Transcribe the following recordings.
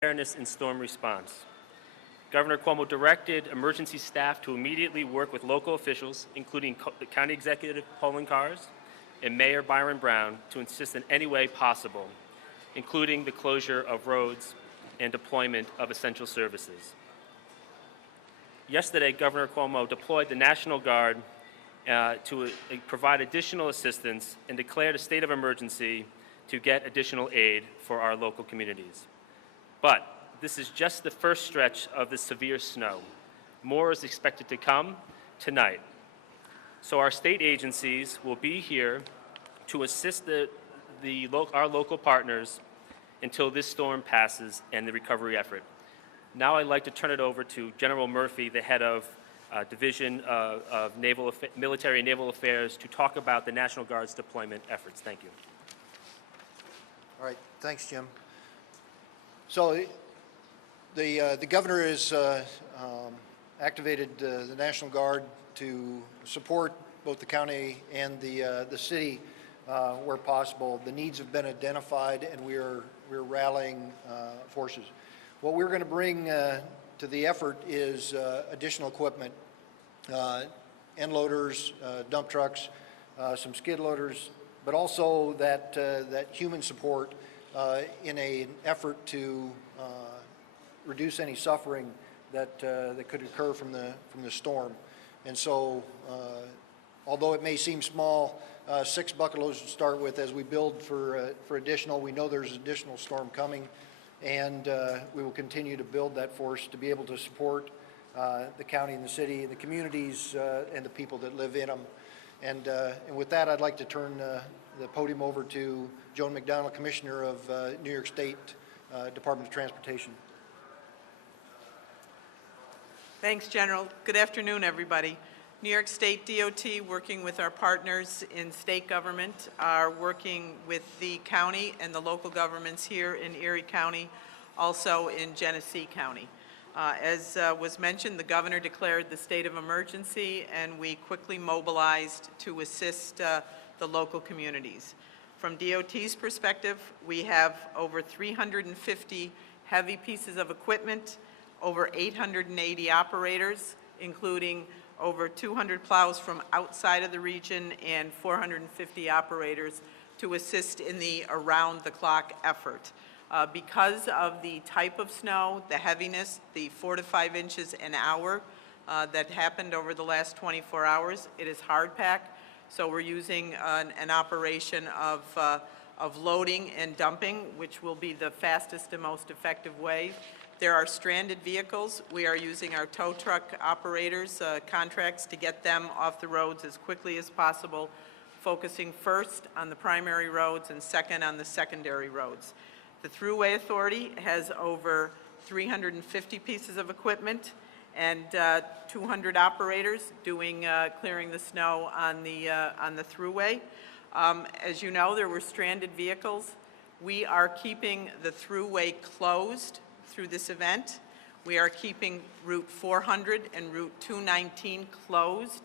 preparedness and storm response. Governor Cuomo directed emergency staff to immediately work with local officials, including County Executive Polling Cars and Mayor Byron Brown, to assist in any way possible, including the closure of roads and deployment of essential services. Yesterday, Governor Cuomo deployed the National Guard to provide additional assistance and declared a state of emergency to get additional aid for our local communities. But this is just the first stretch of the severe snow. More is expected to come tonight. So our state agencies will be here to assist our local partners until this storm passes and the recovery effort. Now I'd like to turn it over to General Murphy, the head of Division of Military and Naval Affairs, to talk about the National Guard's deployment efforts. Thank you. All right, thanks, Jim. So the governor has activated the National Guard to support both the county and the city where possible. The needs have been identified, and we're rallying forces. What we're going to bring to the effort is additional equipment, end loaders, dump trucks, some skid loaders, but also that human support in an effort to reduce any suffering that could occur from the storm. And so, although it may seem small, 6 bucket loads to start with. As we build for additional, we know there's additional storm coming, and we will continue to build that force to be able to support the county and the city and the communities and the people that live in them. And with that, I'd like to turn the podium over to Joan McDonald, Commissioner of New York State Department of Transportation. Thanks, General. Good afternoon, everybody. New York State DOT, working with our partners in state government, are working with the county and the local governments here in Erie County, also in Genesee County. As was mentioned, the governor declared the state of emergency, and we quickly mobilized to assist the local communities. From DOT's perspective, we have over 350 heavy pieces of equipment, over 880 operators, including over 200 plows from outside of the region and 450 operators to assist in the around-the-clock effort. Because of the type of snow, the heaviness, the 4 to 5 inches an hour that happened over the last 24 hours, it is hard pack. So we're using an operation of loading and dumping, which will be the fastest and most effective way. There are stranded vehicles. We are using our tow truck operators contracts to get them off the roads as quickly as possible, focusing first on the primary roads and second on the secondary roads. The Thruway Authority has over 350 pieces of equipment and 200 operators doing clearing the snow on the Thruway. As you know, there were stranded vehicles. We are keeping the Thruway closed through this event. We are keeping Route 400 and Route 219 closed,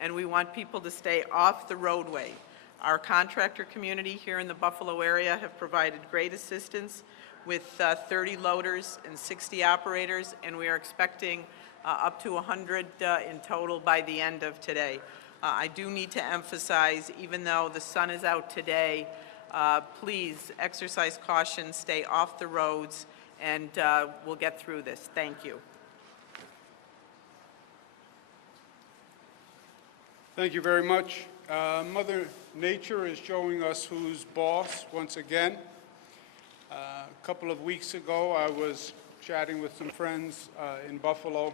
and we want people to stay off the roadway. Our contractor community here in the Buffalo area have provided great assistance with 30 loaders and 60 operators, and we are expecting up to 100 in total by the end of today. I do need to emphasize, even though the sun is out today, please exercise caution, stay off the roads, and we'll get through this. Thank you. Thank you very much. Mother Nature is showing us who's boss once again. A couple of weeks ago, I was chatting with some friends in Buffalo,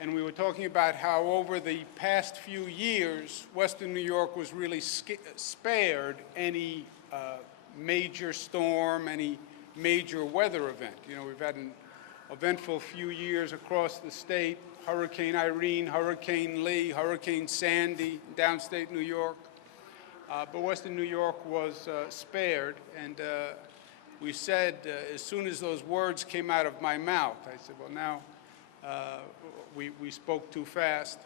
and we were talking about how over the past few years, Western New York was really spared any major storm, any major weather event. You know, we've had an eventful few years across the state: Hurricane Irene, Hurricane Lee, Hurricane Sandy, downstate New York. But Western New York was spared, and we said, as soon as those words came out of my mouth, I said, well, now we spoke too fast.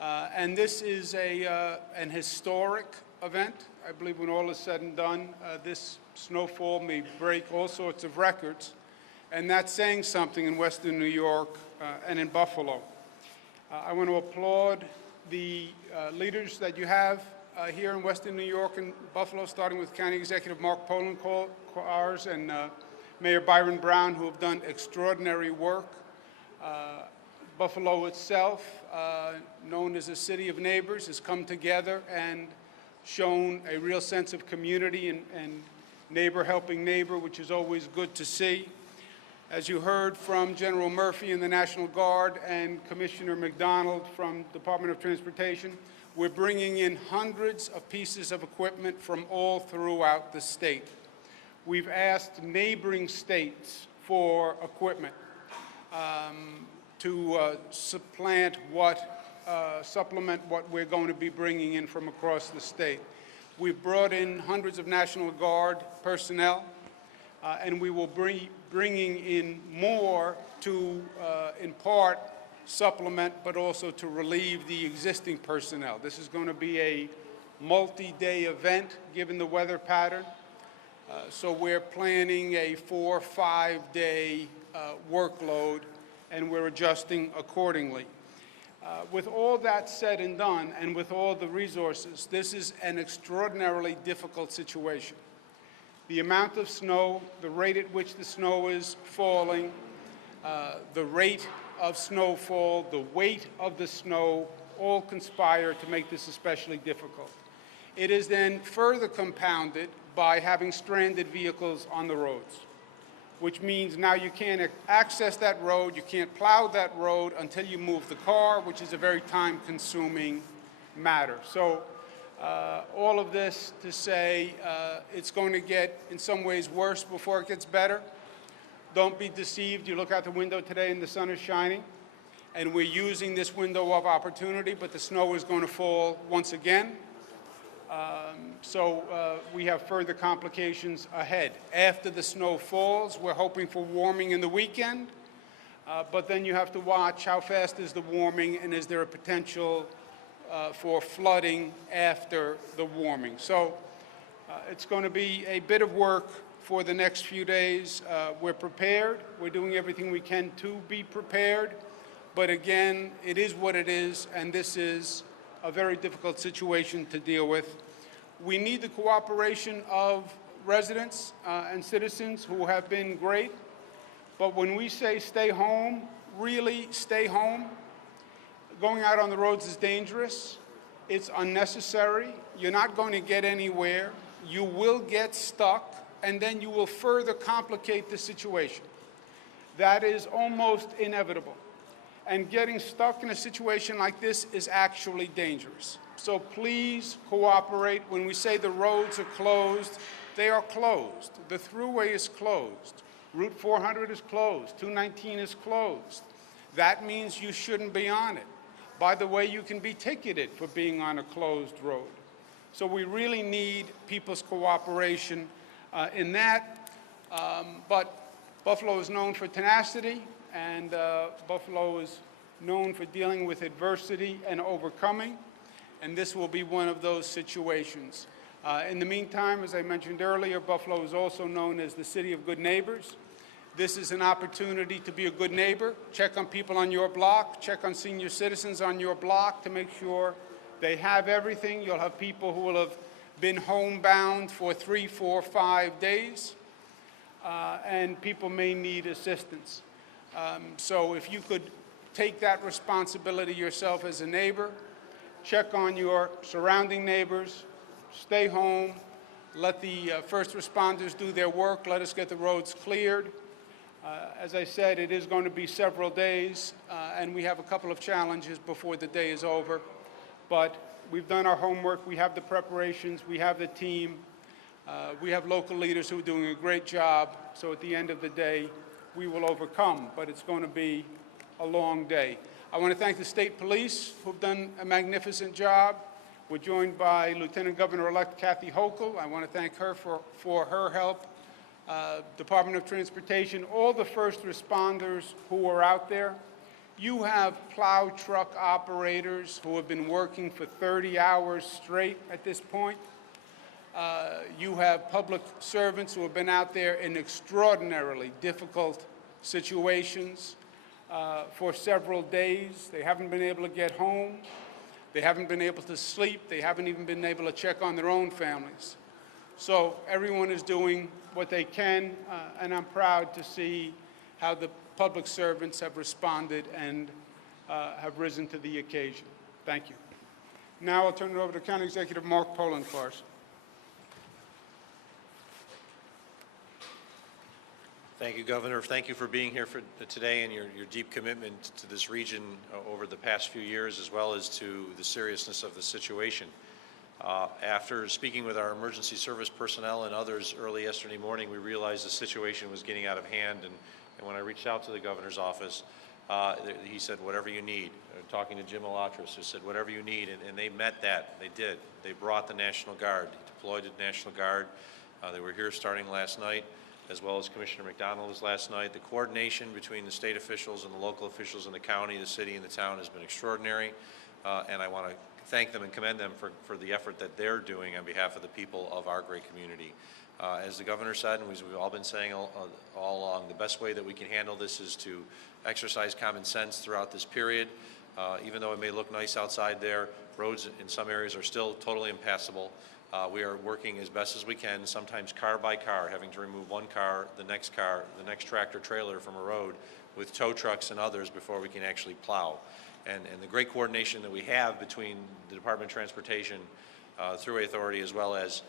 And this is an historic event. I believe when all is said and done, this snowfall may break all sorts of records. And that's saying something in Western New York and in Buffalo. I want to applaud the leaders that you have here in Western New York and Buffalo, starting with County Executive Mark Poloncarz and Mayor Byron Brown, who have done extraordinary work. Buffalo itself, known as a city of neighbors, has come together and shown a real sense of community and neighbor helping neighbor, which is always good to see. As you heard from General Murphy in the National Guard and Commissioner McDonald from Department of Transportation, we're bringing in hundreds of pieces of equipment from all throughout the state. We've asked neighboring states for equipment to supplement what we're going to be bringing in from across the state. We've brought in hundreds of National Guard personnel, and we will be bringing in more to, in part, supplement, but also to relieve the existing personnel. This is going to be a multi-day event, given the weather pattern. So we're planning a 4 or 5 day workload, and we're adjusting accordingly. With all that said and done, and with all the resources, this is an extraordinarily difficult situation. The amount of snow, the rate at which the snow is falling, the rate of snowfall, the weight of the snow, all conspire to make this especially difficult. It is then further compounded by having stranded vehicles on the roads, which means now you can't access that road, you can't plow that road until you move the car, which is a very time-consuming matter. So all of this to say it's going to get, in some ways, worse before it gets better. Don't be deceived. You look out the window today and the sun is shining, and we're using this window of opportunity, but the snow is going to fall once again. So we have further complications ahead. After the snow falls, we're hoping for warming in the weekend, but then you have to watch how fast is the warming and is there a potential for flooding after the warming. So it's going to be a bit of work for the next few days. We're prepared. We're doing everything we can to be prepared. But again, it is what it is, and this is a very difficult situation to deal with. We need the cooperation of residents and citizens who have been great. But when we say stay home, really stay home. Going out on the roads is dangerous. It's unnecessary. You're not going to get anywhere. You will get stuck, and then you will further complicate the situation. That is almost inevitable. And getting stuck in a situation like this is actually dangerous. So please cooperate. When we say the roads are closed, they are closed. The thruway is closed. Route 400 is closed. 219 is closed. That means you shouldn't be on it. By the way, you can be ticketed for being on a closed road. So we really need people's cooperation in that. But Buffalo is known for tenacity, and Buffalo is known for dealing with adversity and overcoming, and this will be one of those situations. In the meantime, as I mentioned earlier, Buffalo is also known as the city of good neighbors. This is an opportunity to be a good neighbor. Check on people on your block, check on senior citizens on your block to make sure they have everything. You'll have people who will have been homebound for 3, 4, 5 days, and people may need assistance. So if you could take that responsibility yourself as a neighbor, check on your surrounding neighbors, stay home, let the first responders do their work, let us get the roads cleared. As I said, it is going to be several days, and we have a couple of challenges before the day is over. But we've done our homework, we have the preparations, we have the team, we have local leaders who are doing a great job. So at the end of the day, we will overcome, but it's going to be a long day. I want to thank the state police who've done a magnificent job. We're joined by Lieutenant Governor-elect Kathy Hochul. I want to thank her for her help. Department of Transportation, all the first responders who are out there. You have plow truck operators who have been working for 30 hours straight at this point. You have public servants who have been out there in extraordinarily difficult situations for several days. They haven't been able to get home. They haven't been able to sleep. They haven't even been able to check on their own families. So everyone is doing what they can, and I'm proud to see how the public servants have responded and have risen to the occasion. Thank you. Now I'll turn it over to County Executive Mark Poloncarz. Thank you, Governor. Thank you for being here for today and your deep commitment to this region over the past few years, as well as to the seriousness of the situation. After speaking with our emergency service personnel and others early yesterday morning, we realized the situation was getting out of hand, and when I reached out to the governor's office, he said, whatever you need. Talking to Jim Alatris, who said, whatever you need, and they met that. They did. They brought the National Guard, deployed the National Guard. They were here starting last night, as well as Commissioner McDonald was last night. The coordination between the state officials and the local officials in the county, the city, and the town has been extraordinary, and I want to thank them and commend them for the effort that they're doing on behalf of the people of our great community. As the governor said, and we've all been saying all along, the best way that we can handle this is to exercise common sense throughout this period. Even though it may look nice outside there, roads in some areas are still totally impassable. We are working as best as we can, sometimes car by car, having to remove one car, the next tractor trailer from a road with tow trucks and others before we can actually plow. And the great coordination that we have between the Department of Transportation, Thruway Authority, as well as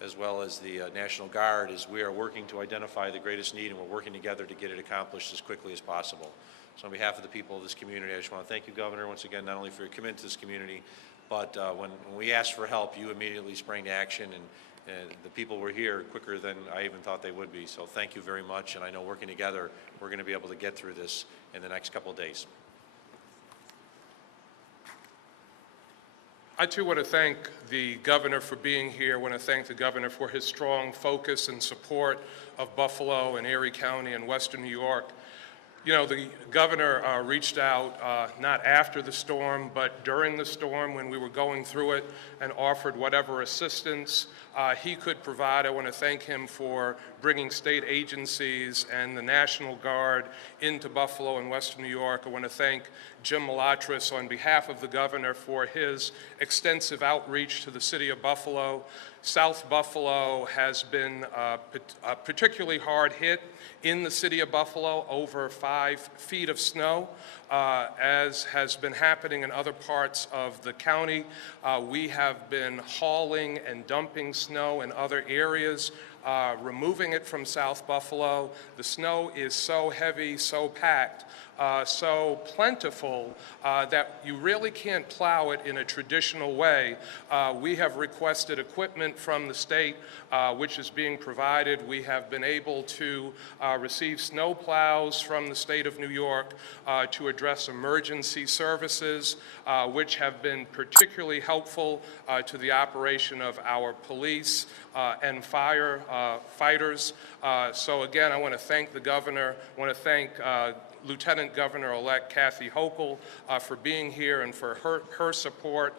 the National Guard, is we are working to identify the greatest need, and we're working together to get it accomplished as quickly as possible. So on behalf of the people of this community, I just want to thank you, Governor, once again, not only for your commitment to this community, but when we asked for help, you immediately sprang to action, and the people were here quicker than I even thought they would be. So thank you very much, and I know working together, we're going to be able to get through this in the next couple of days. I too want to thank the governor for being here. I want to thank the governor for his strong focus and support of Buffalo and Erie County and Western New York. You know, the governor reached out not after the storm, but during the storm when we were going through it, and offered whatever assistance he could provide. I want to thank him for bringing state agencies and the National Guard into Buffalo and Western New York. I want to thank Jim Alatris on behalf of the governor for his extensive outreach to the city of Buffalo. South Buffalo has been particularly hard hit in the city of Buffalo, over 5 feet of snow, as has been happening in other parts of the county. We have been hauling and dumping snow in other areas, removing it from South Buffalo. The snow is so heavy, so packed, so plentiful that you really can't plow it in a traditional way. We have requested equipment from the state, which is being provided. We have been able to receive snow plows from the state of New York to address emergency services, which have been particularly helpful to the operation of our police and firefighters. So again, I want to thank the governor. I want to thank Lieutenant Governor-elect Kathy Hochul for being here and for her support.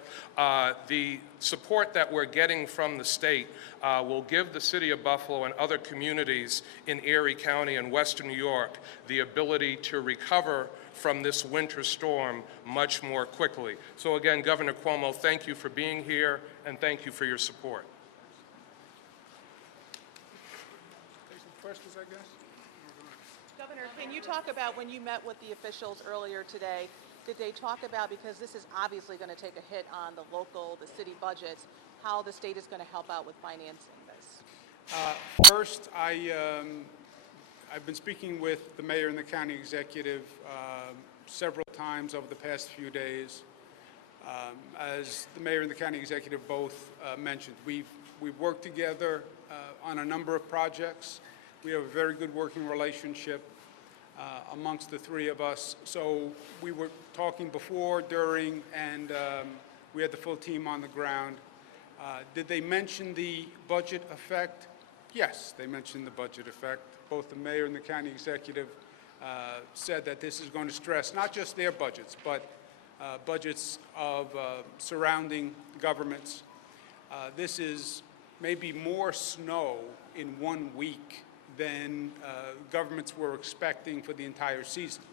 The support that we're getting from the state will give the city of Buffalo and other communities in Erie County and Western New York the ability to recover from this winter storm much more quickly. So again, Governor Cuomo, thank you for being here, and thank you for your support. Take some questions, I guess. Governor, can you talk about when you met with the officials earlier today, did they talk about, because this is obviously going to take a hit on the city budgets, how the state is going to help out with financing this? First, I've been speaking with the mayor and the county executive several times over the past few days. As the mayor and the county executive both mentioned, we've worked together on a number of projects. We have a very good working relationship amongst the three of us. So we were talking before, during, and we had the full team on the ground. Did they mention the budget effect? Yes, they mentioned the budget effect. Both the mayor and the county executive said that this is going to stress not just their budgets, but budgets of surrounding governments. This is maybe more snow in 1 week than governments were expecting for the entire season.